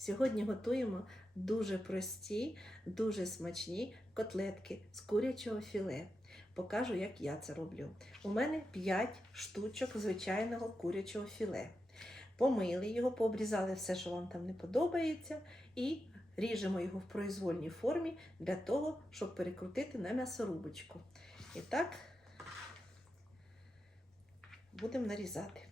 Сьогодні готуємо дуже прості, дуже смачні котлетки з курячого філе. Покажу, як я це роблю. У мене 5 штучок звичайного курячого філе. Помили його, пообрізали все, що вам там не подобається, і ріжемо його в произвольній формі для того, щоб перекрутити на м'ясорубочку. І так будемо нарізати.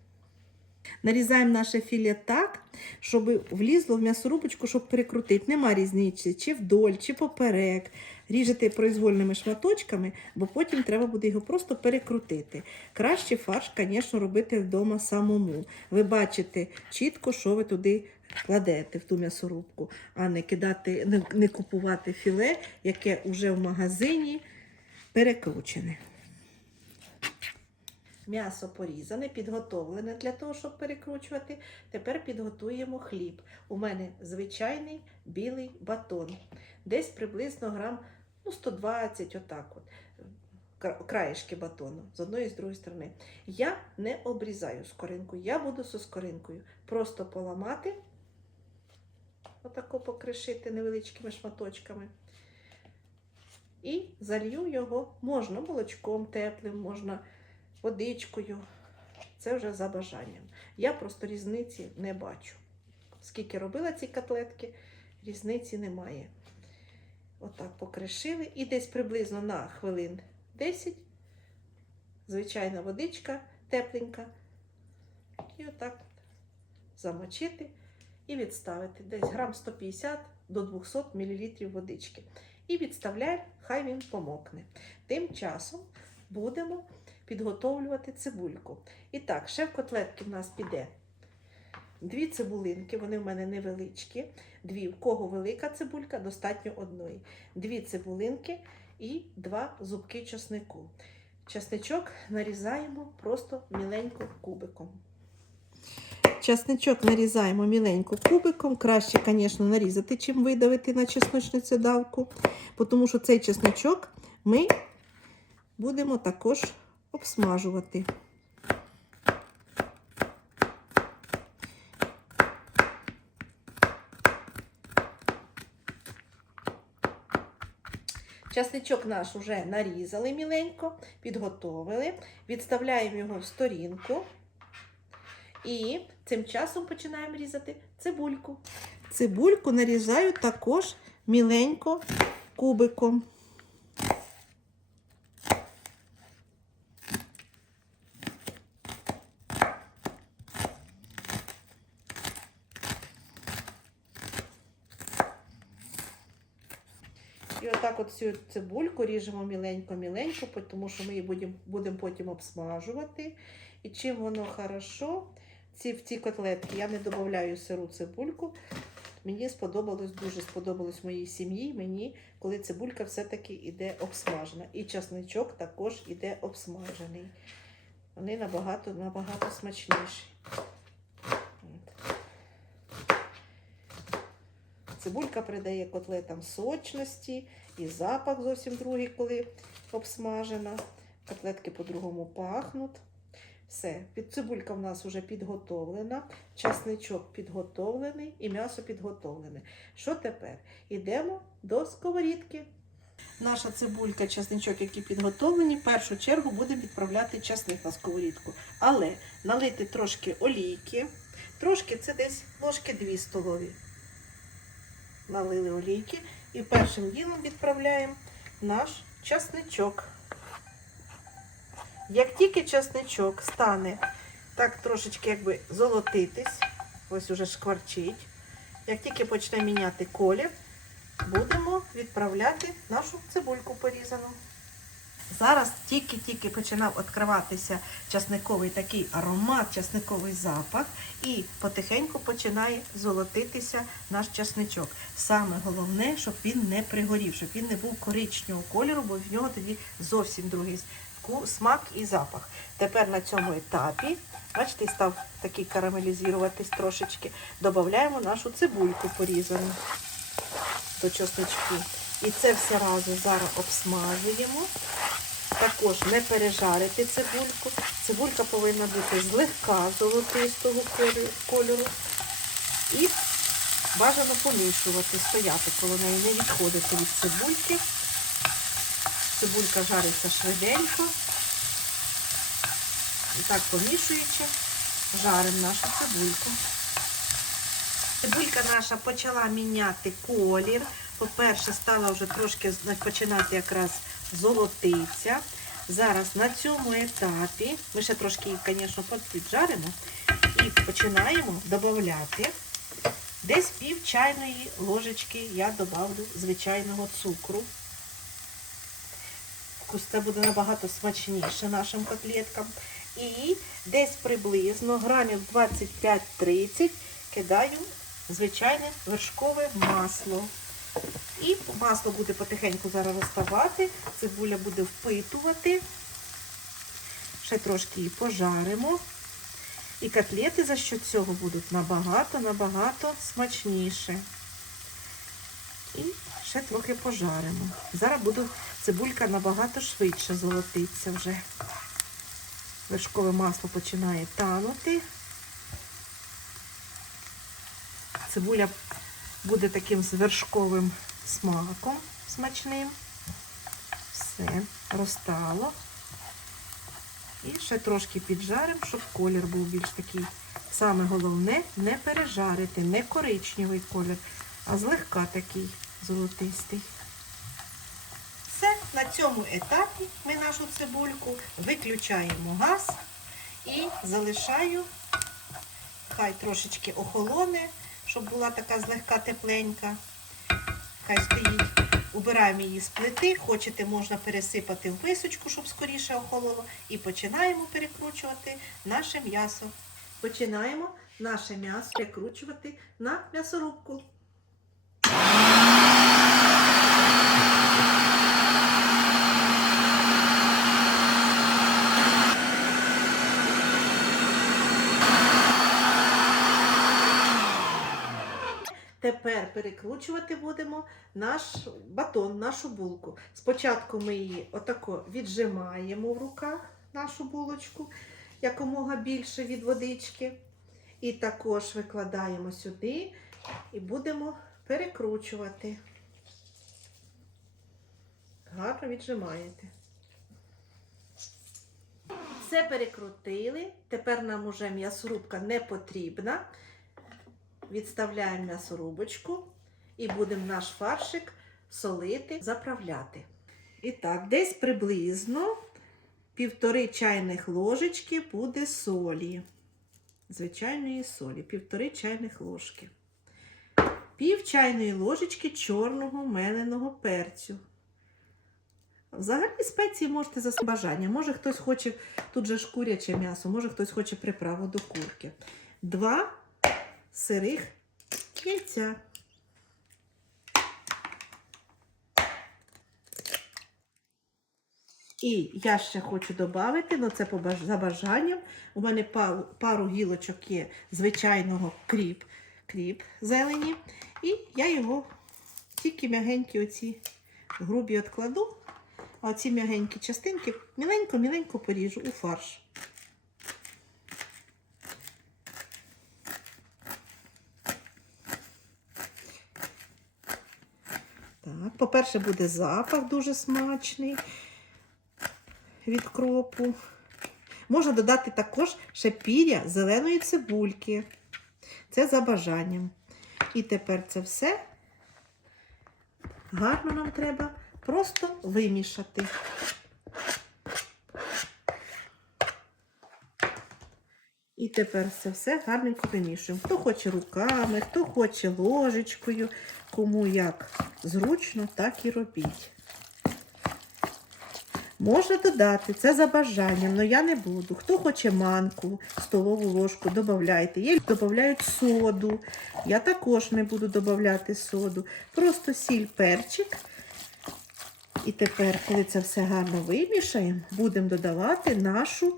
Нарізаємо наше філе так, щоб влізло в м'ясорубочку, щоб перекрутити. Нема різниці, чи вдоль, чи поперек. Ріжете произвольними шматочками, бо потім треба буде його просто перекрутити. Краще фарш, звісно, робити вдома самому. Ви бачите чітко, що ви туди кладете в ту м'ясорубку, а не кидати, не, не купувати філе, яке вже в магазині перекручене. М'ясо порізане, підготовлене для того, щоб перекручувати. Тепер підготуємо хліб. У мене звичайний білий батон. Десь приблизно грам ну, 120, отак от. Краєшки батону з одної і з другої сторони. Я не обрізаю скоринку, я буду зі скоринкою. Просто поламати, отако покришити невеличкими шматочками. І залью його можна молочком теплим, можна водичкою. Це вже за бажанням. Я просто різниці не бачу. Скільки робила ці котлетки, різниці немає. Отак покришили і десь приблизно на хвилин 10. Звичайна водичка тепленька. І отак от замочити і відставити десь грам 150 до 200 мл водички. І відставляємо, хай він помокне. Тим часом будемо підготовлювати цибульку. І так, ще в котлетки в нас піде дві цибулинки, вони в мене невеличкі. Дві, в кого велика цибулька, достатньо одної. Дві цибулинки і два зубки часнику. Часничок нарізаємо просто міленько кубиком. Часничок нарізаємо міленько кубиком. Краще, звісно, нарізати, чим видавити на чесночницю давку, тому що цей чесничок ми будемо також обсмажувати. Часничок наш вже нарізали міленько, підготовили, відставляємо його в сторінку і цим часом починаємо різати цибульку. Цибульку нарізаю також міленько кубиком. І отак от цю цибульку ріжемо міленько-міленько, тому що ми її будемо будем потім обсмажувати. І чим воно хорошо, ці, в ці котлетки я не додаю сиру цибульку. Мені сподобалось, дуже сподобалось моїй сім'ї, мені, коли цибулька все-таки йде обсмажена. І часничок також йде обсмажений. Вони набагато, набагато смачніші. Цибулька придає котлетам сочності і запах зовсім другий, коли обсмажена. Котлетки по-другому пахнуть. Все, цибулька в нас вже підготовлена, часничок підготовлений і м'ясо підготовлене. Що тепер? Йдемо до сковорідки. Наша цибулька, часничок, які підготовлені, в першу чергу будемо відправляти часник на сковорідку. Але налити трошки олійки, трошки це десь ложки 2 столові налили олійки і першим ділом відправляємо наш часничок. Як тільки часничок стане так трошечки якби золотитись, ось уже шкварчить, як тільки почне міняти колір, будемо відправляти нашу цибульку порізану. Зараз тільки-тільки починав відкриватися часниковий такий аромат, часниковий запах, і потихеньку починає золотитися наш часничок. Саме головне, щоб він не пригорів, щоб він не був коричневого кольору, бо в нього тоді зовсім другий смак і запах. Тепер на цьому етапі, бачите, став такий карамелізуватись трошечки. Додаємо нашу цибульку порізану до часничку. І це все разом зараз обсмажуємо. Також не пережарити цибульку. Цибулька повинна бути злегка золотистого кольору-. І бажано помішувати, стояти коло неї, не відходити від цибульки. Цибулька жариться швиденько. І так помішуючи, жаримо нашу цибульку. Цибулька наша почала міняти колір. По-перше, стала вже трошки починати якраз золотиця. Зараз на цьому етапі, ми ще трошки звісно, піджаримо і починаємо додати десь пів чайної ложечки я додавлю звичайного цукру. Це буде набагато смачніше нашим котлеткам. І десь приблизно грамів 25-30 кидаю звичайне вершкове масло. І масло буде потихеньку зараз розставати, цибуля буде впитувати. Ще трошки її пожаримо. І котлети за що цього будуть набагато-набагато смачніше. І ще трохи пожаримо. Зараз буде цибулька набагато швидше золотиться вже. Вершкове масло починає танути. Цибуля буде таким з вершковим смаком смачним. Все, розтало. І ще трошки піджаримо, щоб колір був більш такий. Саме головне не пережарити, не коричневий колір, а злегка такий золотистий. Все, на цьому етапі ми нашу цибульку виключаємо газ і залишаю, хай трошечки охолоне, щоб була така злегка тепленька. Хай стоїть. Убираємо її з плити, хочете, можна пересипати в мисочку, щоб скоріше охололо. І починаємо перекручувати наше м'ясо. Починаємо наше м'ясо перекручувати на м'ясорубку. Тепер перекручувати будемо наш батон, нашу булку. Спочатку ми її отако віджимаємо в руках, нашу булочку, якомога більше від водички. І також викладаємо сюди і будемо перекручувати. Гарно віджимаєте. Все перекрутили. Тепер нам уже м'ясорубка не потрібна. Відставляємо м'ясорубочку і будемо наш фаршик солити, заправляти. І так, десь приблизно півтори чайних ложечки буде солі. Звичайної солі, півтори чайних ложки. Пів чайної ложечки чорного меленого перцю. Взагалі спеції можете за бажання. Може хтось хоче тут же куряче м'ясо, може хтось хоче приправу до курки. Два сирих яйця. І я ще хочу додати, ну це за бажанням. У мене пару, гілочок є звичайного кріп, кріп зелені. І я його тільки м'ягенькі оці грубі відкладу, а оці м'ягенькі частинки міленько-міленько поріжу у фарш. Так, по-перше, буде запах дуже смачний від кропу. Можна додати також ще зеленої цибульки. Це за бажанням. І тепер це все гарно нам треба просто вимішати. І тепер це все гарненько вимішуємо. Хто хоче руками, хто хоче ложечкою, кому як зручно, так і робіть. Можна додати, це за бажанням, але я не буду. Хто хоче манку, столову ложку, додавайте. Є додають соду. Я також не буду додавати соду. Просто сіль, перчик. І тепер, коли це все гарно вимішаємо, будемо додавати нашу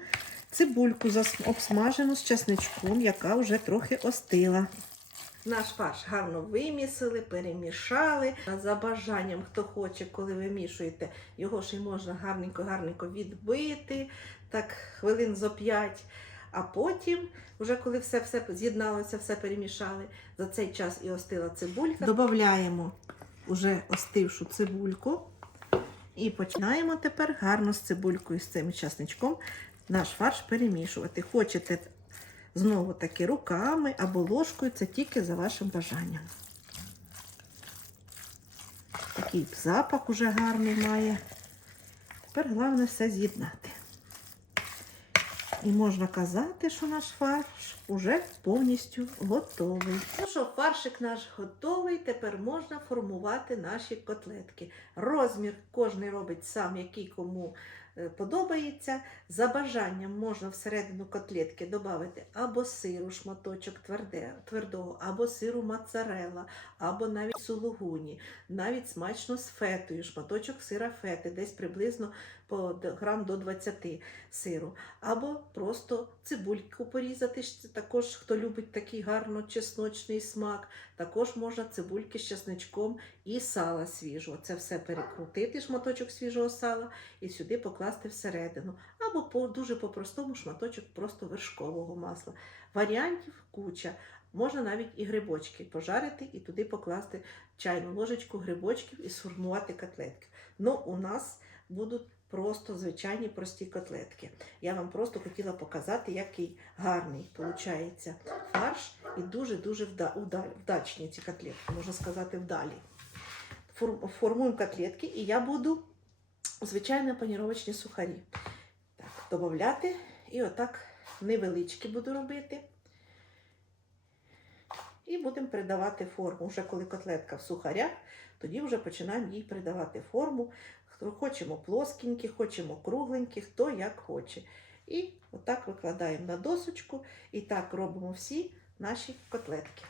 цибульку обсмажену з чесничком, яка вже трохи остила. Наш фарш гарно вимісили, перемішали. За бажанням, хто хоче, коли вимішуєте, його ще й можна гарненько-гарненько відбити, так хвилин зо п'ять. А потім, вже коли все, все з'єдналося, все перемішали, за цей час і остила цибулька. Додаємо вже остившу цибульку. І починаємо тепер гарно з цибулькою, з цим часничком наш фарш перемішувати. Хочете знову таки руками або ложкою, це тільки за вашим бажанням. Такий запах уже гарний має. Тепер головне все з'єднати. І можна казати, що наш фарш уже повністю готовий. Ну що, фаршик наш готовий. Тепер можна формувати наші котлетки. Розмір кожен робить сам, який кому подобається. За бажанням можна всередину котлетки додати або сиру, шматочок тверде, твердого, або сиру моцарелла, або навіть сулугуні, навіть смачно з фетою, шматочок сира фети, десь приблизно по грам до 20 сиру. Або просто цибульку порізати. Також, хто любить такий гарно чесночний смак, також можна цибульки з чесничком і сала свіжого. Це все перекрутити, шматочок свіжого сала, і сюди покласти всередину. Або по дуже по-простому шматочок просто вершкового масла. Варіантів куча. Можна навіть і грибочки пожарити і туди покласти чайну ложечку грибочків і сформувати котлетки. Ну, у нас будуть просто звичайні прості котлетки. Я вам просто хотіла показати, який гарний виходить фарш і дуже-дуже вдачні ці котлетки, можна сказати, вдалі. Формуємо котлетки, і я буду звичайно паніровочні сухарі. Так, додати. І отак невеличкі буду робити. І будемо придавати форму. Вже коли котлетка в сухарях, тоді вже починаємо їй придавати форму. Хто хочемо плоскенькі, хочемо кругленькі, хто як хоче. І отак викладаємо на досочку і так робимо всі наші котлетки.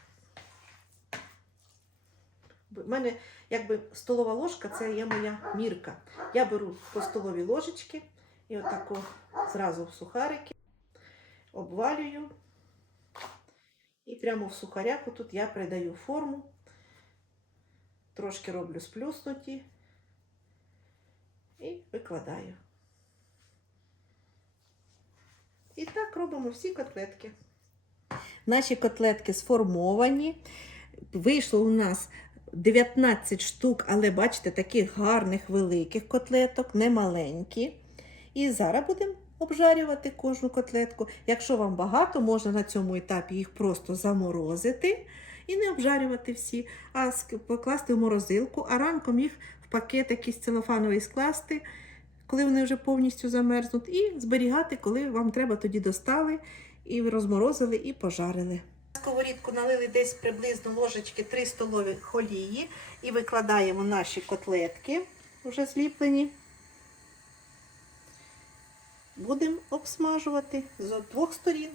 У мене якби столова ложка це є моя мірка. Я беру по столовій ложечки і отако зразу в сухарики обвалюю. І прямо в сухарях тут я придаю форму. Трошки роблю сплюснуті і викладаю. І так робимо всі котлетки. Наші котлетки сформовані. Вийшло у нас 19 штук, але бачите, таких гарних великих котлеток, не маленькі. І зараз будемо обжарювати кожну котлетку. Якщо вам багато, можна на цьому етапі їх просто заморозити і не обжарювати всі, а покласти в морозилку, а ранком їх пакет якийсь целофановий скласти, коли вони вже повністю замерзнуть, і зберігати, коли вам треба, тоді достали і розморозили і пожарили. Сковорідку налили десь приблизно ложечки 3 столові олії і викладаємо наші котлетки, вже зліплені. Будемо обсмажувати з двох сторін.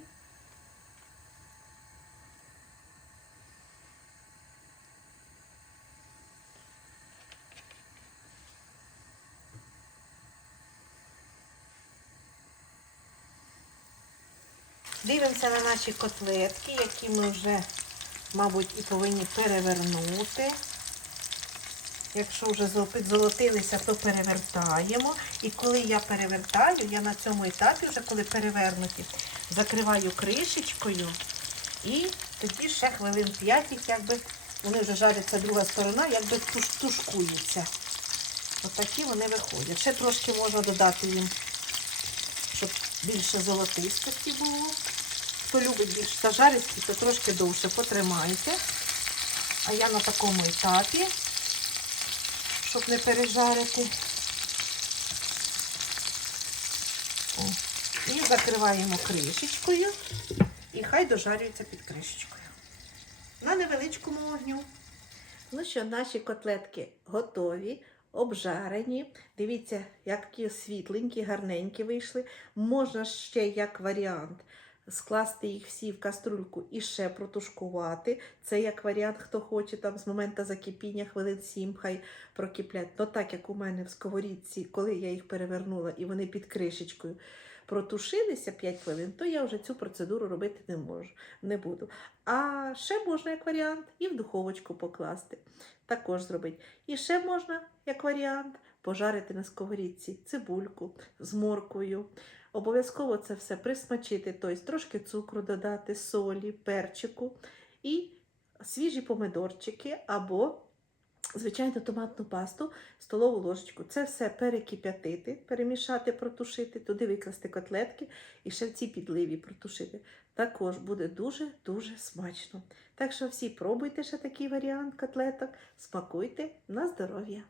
Дивимося на наші котлетки, які ми вже, мабуть, і повинні перевернути. Якщо вже зо- підзолотилися, то перевертаємо. І коли я перевертаю, я на цьому етапі, вже коли перевернуті, закриваю кришечкою і тоді ще хвилин 5 їх якби вони вже жаряться друга сторона, якби туш, тушкуються. Отакі вони виходять. Ще трошки можна додати їм, щоб більше золотистості було. Хто любить більш зажаристі, то трошки довше потримайте. А я на такому етапі щоб не пережарити. О. І закриваємо кришечкою. І хай дожарюється під кришечкою. На невеличкому вогню. Ну що, наші котлетки готові, обжарені. Дивіться, які світленькі, гарненькі вийшли. Можна ще як варіант скласти їх всі в каструльку і ще протушкувати. Це як варіант, хто хоче там з моменту закипіння хвилин 7 хай прокиплять. Ну так як у мене в сковорідці, коли я їх перевернула і вони під кришечкою протушилися 5 хвилин, то я вже цю процедуру робити не можу, не буду. А ще можна як варіант і в духовочку покласти. Також зробити. І ще можна, як варіант, пожарити на сковорідці цибульку з морквою. Обов'язково це все присмачити, тобто трошки цукру додати, солі, перчику і свіжі помидорчики або звичайну томатну пасту, столову ложечку. Це все перекип'ятити, перемішати, протушити, туди викласти котлетки і ще в цій підливі протушити. Також буде дуже-дуже смачно. Так що всі пробуйте ще такий варіант котлеток, смакуйте на здоров'я.